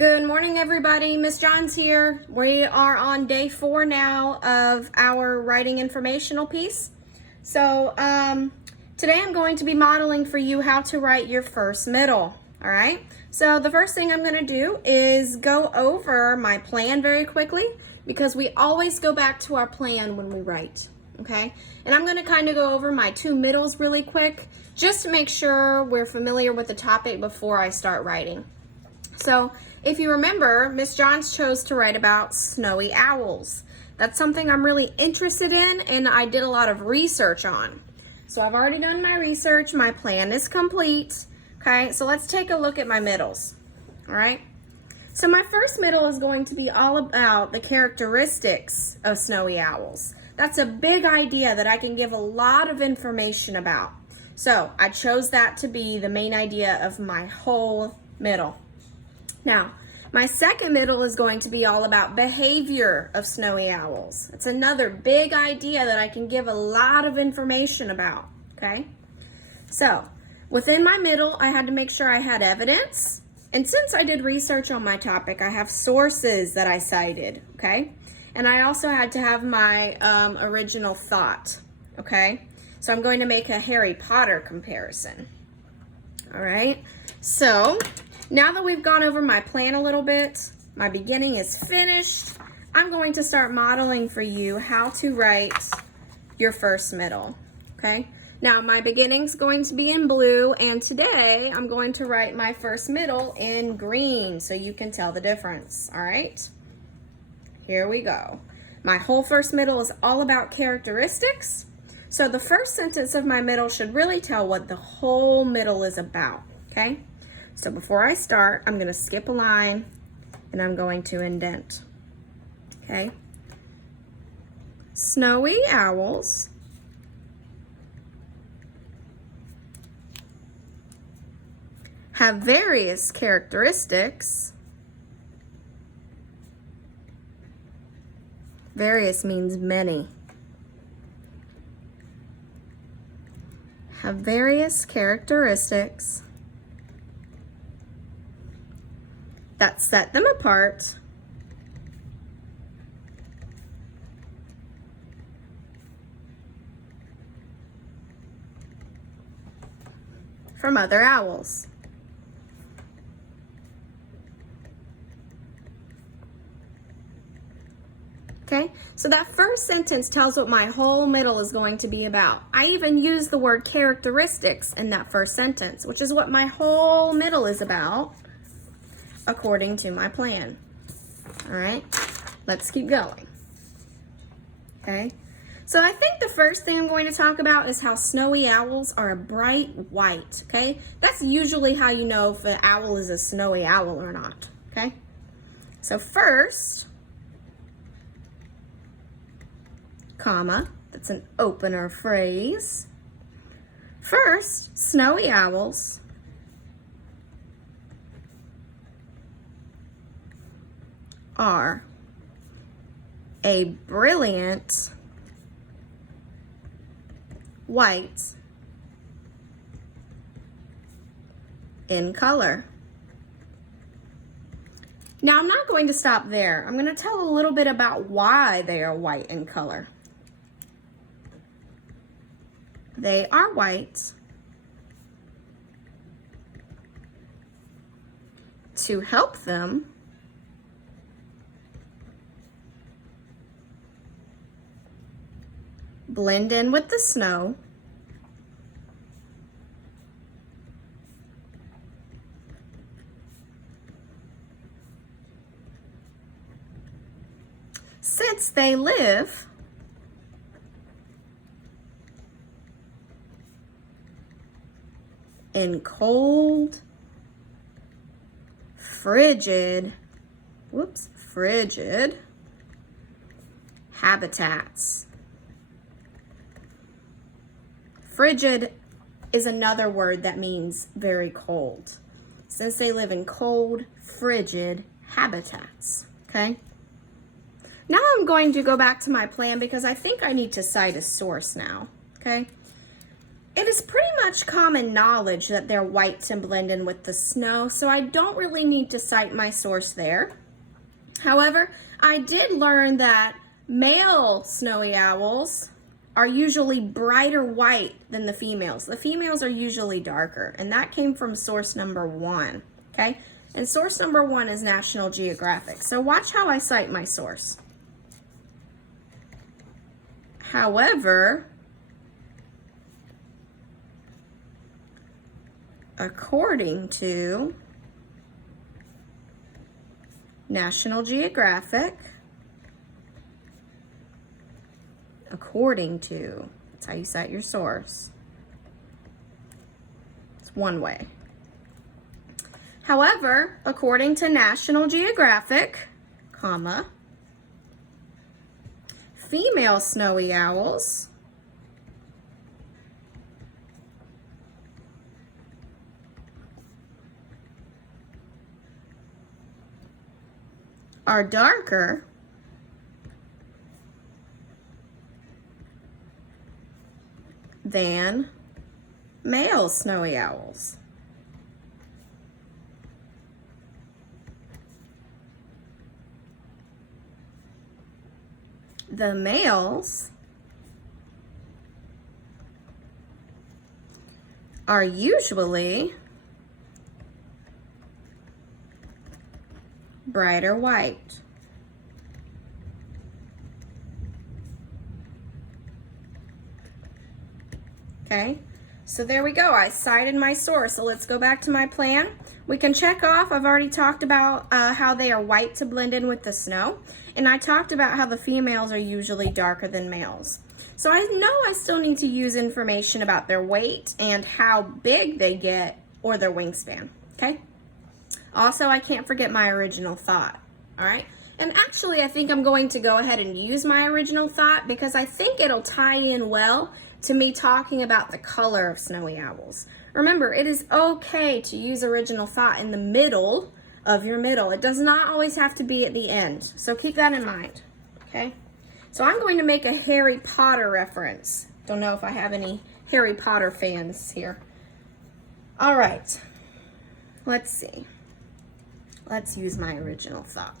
Good morning, everybody. Miss Johns here. We are on day 4 now of our writing informational piece. So today I'm going to be modeling for you how to write your first middle. All right. So the first thing I'm going to do is go over my plan very quickly because we always go back to our plan when we write. Okay. And I'm going to kind of go over my 2 middles really quick just to make sure we're familiar with the topic before I start writing. So if you remember, Miss Johns chose to write about snowy owls. That's something I'm really interested in and I did a lot of research on. So I've already done my research. My plan is complete. Okay, so let's take a look at my middles. All right. So my first middle is going to be all about the characteristics of snowy owls. That's a big idea that I can give a lot of information about. So I chose that to be the main idea of my whole middle. Now, my second middle is going to be all about behavior of snowy owls. It's another big idea that I can give a lot of information about, okay? So, within my middle, I had to make sure I had evidence. And since I did research on my topic, I have sources that I cited, okay? And I also had to have my original thought, okay? So I'm going to make a Harry Potter comparison, all right? So, now that we've gone over my plan a little bit, my beginning is finished, I'm going to start modeling for you how to write your first middle, okay? Now, my beginning's going to be in blue, and today I'm going to write my first middle in green so you can tell the difference, all right? Here we go. My whole first middle is all about characteristics, so the first sentence of my middle should really tell what the whole middle is about, okay? So before I start, I'm going to skip a line and I'm going to indent. Okay. Snowy owls have various characteristics. Various means many. Have various characteristics that set them apart from other owls. Okay, so that first sentence tells what my whole middle is going to be about. I even use the word characteristics in that first sentence, which is what my whole middle is about, according to my plan. All right, let's keep going. Okay, so I think the first thing I'm going to talk about is how snowy owls are a bright white. Okay, that's usually how you know if an owl is a snowy owl or not. Okay, so first, comma, that's an opener phrase. First, snowy owls are a brilliant white in color. Now, I'm not going to stop there. I'm going to tell a little bit about why they are white in color. They are white to help them blend in with the snow since they live in cold, frigid habitats. Frigid is another word that means very cold. Since they live in cold, frigid habitats, okay? Now I'm going to go back to my plan because I think I need to cite a source now, okay? It is pretty much common knowledge that they're white to blend in with the snow, so I don't really need to cite my source there. However, I did learn that male snowy owls are usually brighter white than the females. The females are usually darker, and that came from source number 1, okay? And source number 1 is National Geographic. So watch how I cite my source. However, according to National Geographic, according to, that's how you cite your source. It's one way. However, according to National Geographic, comma, female snowy owls are darker than male snowy owls. The males are usually brighter white. Okay, so there we go. I cited my source. So let's go back to my plan. We can check off. I've already talked about how they are white to blend in with the snow. And I talked about how the females are usually darker than males. So I know I still need to use information about their weight and how big they get or their wingspan, okay? Also, I can't forget my original thought, all right? And actually, I think I'm going to go ahead and use my original thought because I think it'll tie in well to me talking about the color of snowy owls. Remember, it is okay to use original thought in the middle of your middle. It does not always have to be at the end. So keep that in mind, okay? So I'm going to make a Harry Potter reference. Don't know if I have any Harry Potter fans here. All right, let's see. Let's use my original thought.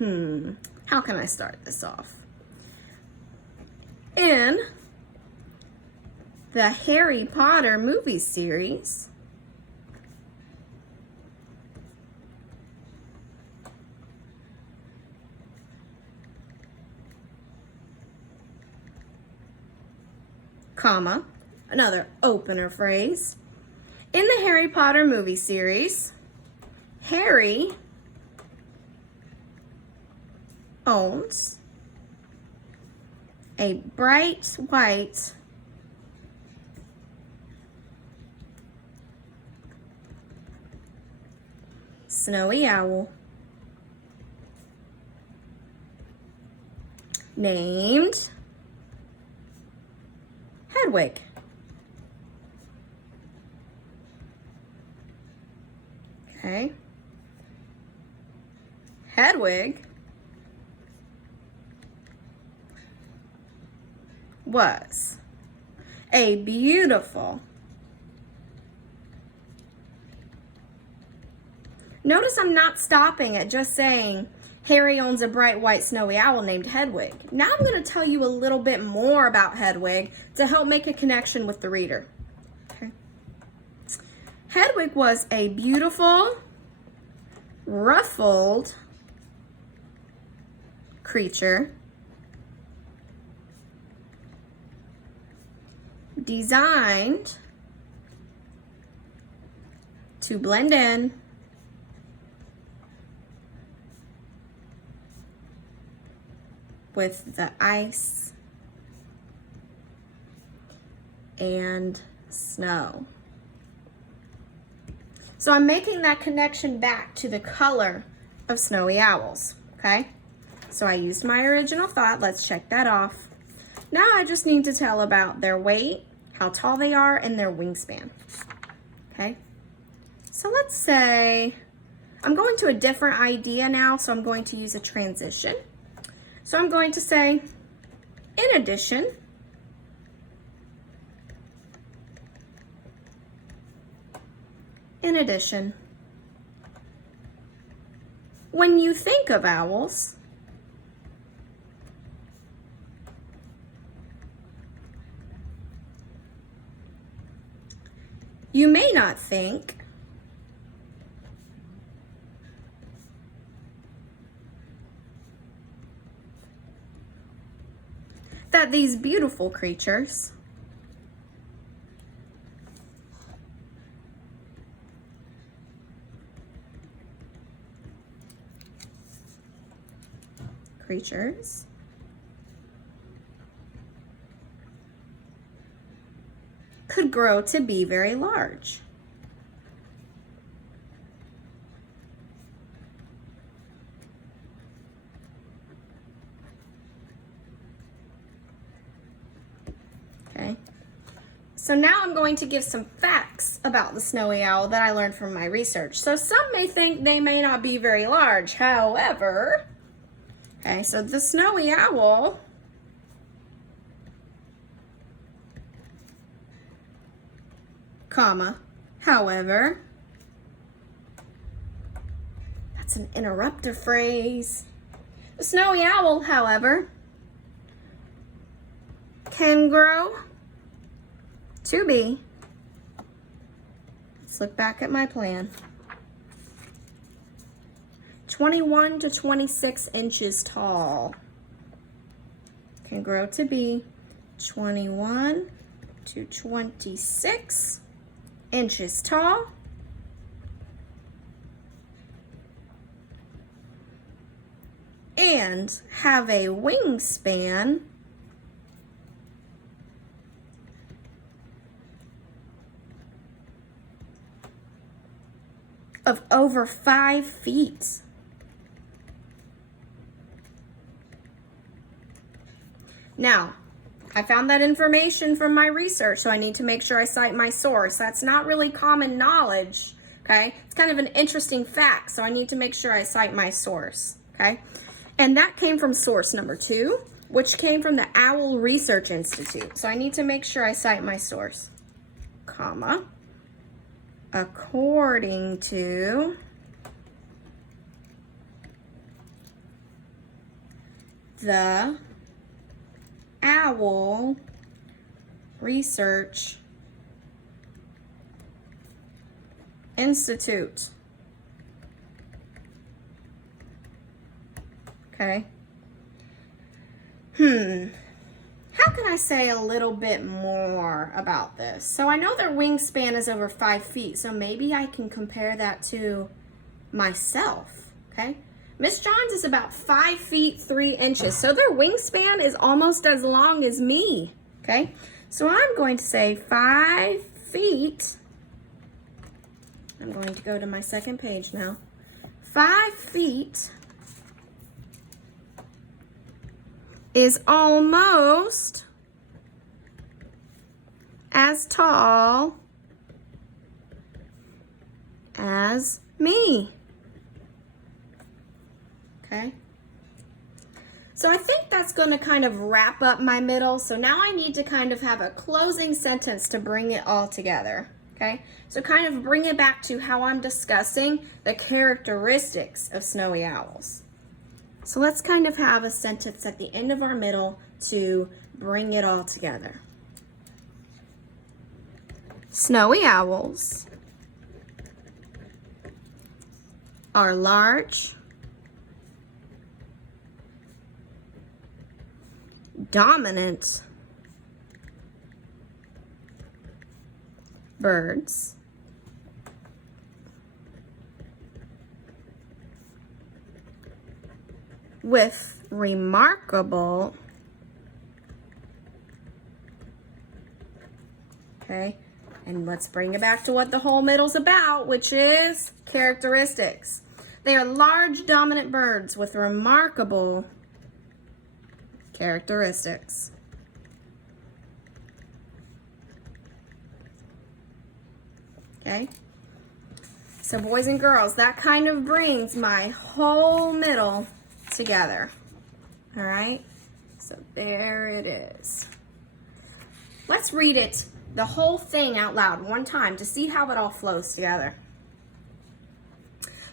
How can I start this off? In the Harry Potter movie series, comma, another opener phrase. In the Harry Potter movie series, Harry owns a bright white snowy owl named Hedwig. Okay. Hedwig was a beautiful. Notice I'm not stopping at just saying Harry owns a bright white snowy owl named Hedwig. Now I'm going to tell you a little bit more about Hedwig to help make a connection with the reader. Okay. Hedwig was a beautiful, ruffled creature designed to blend in with the ice and snow. So I'm making that connection back to the color of snowy owls, okay? So I used my original thought. Let's check that off. Now I just need to tell about their weight, how tall they are, and their wingspan, okay? So let's say, I'm going to a different idea now, so I'm going to use a transition. So I'm going to say, in addition, In addition, when you think of owls, you may not think that these beautiful creatures could grow to be very large. Okay, so now I'm going to give some facts about the snowy owl that I learned from my research. So some may think they may not be very large, however, okay, so the snowy owl comma, however, that's an interruptive phrase. The snowy owl, however, can grow to be, let's look back at my plan, 21 to 26 inches tall. Can grow to be 21 to 26 inches tall. And have a wingspan of over 5 feet. Now, I found that information from my research, so I need to make sure I cite my source. That's not really common knowledge, okay? It's kind of an interesting fact, so I need to make sure I cite my source, okay? And that came from source number 2, which came from the Owl Research Institute. So I need to make sure I cite my source, comma, according to the Owl Research Institute. Okay. How can I say a little bit more about this? So I know their wingspan is over 5 feet, so maybe I can compare that to myself, okay? Miss Johns is about 5 feet 3 inches, so their wingspan is almost as long as me, okay? So I'm going to say 5 feet, I'm going to go to my second page now, 5 feet is almost as tall as me. Okay? So I think that's going to kind of wrap up my middle. So now I need to kind of have a closing sentence to bring it all together. Okay? So kind of bring it back to how I'm discussing the characteristics of snowy owls. So let's kind of have a sentence at the end of our middle to bring it all together. Snowy owls are large, dominant birds with remarkable, okay, and let's bring it back to what the whole middle's about, which is characteristics. They are large, dominant birds with remarkable characteristics. Okay, so boys and girls, that kind of brings my whole middle together. All right, so there it is. Let's read it, the whole thing out loud one time to see how it all flows together.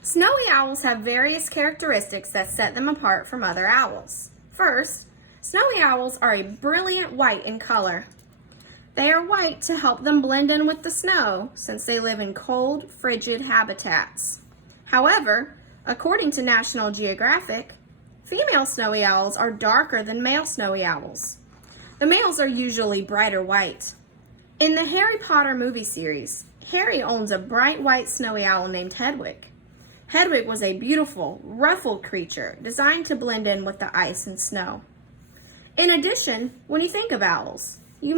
Snowy owls have various characteristics that set them apart from other owls. First, snowy owls are a brilliant white in color. They are white to help them blend in with the snow since they live in cold, frigid habitats. However, according to National Geographic, female snowy owls are darker than male snowy owls. The males are usually brighter white. In the Harry Potter movie series, Harry owns a bright white snowy owl named Hedwig. Hedwig was a beautiful, ruffled creature designed to blend in with the ice and snow. In addition, when you think of owls, you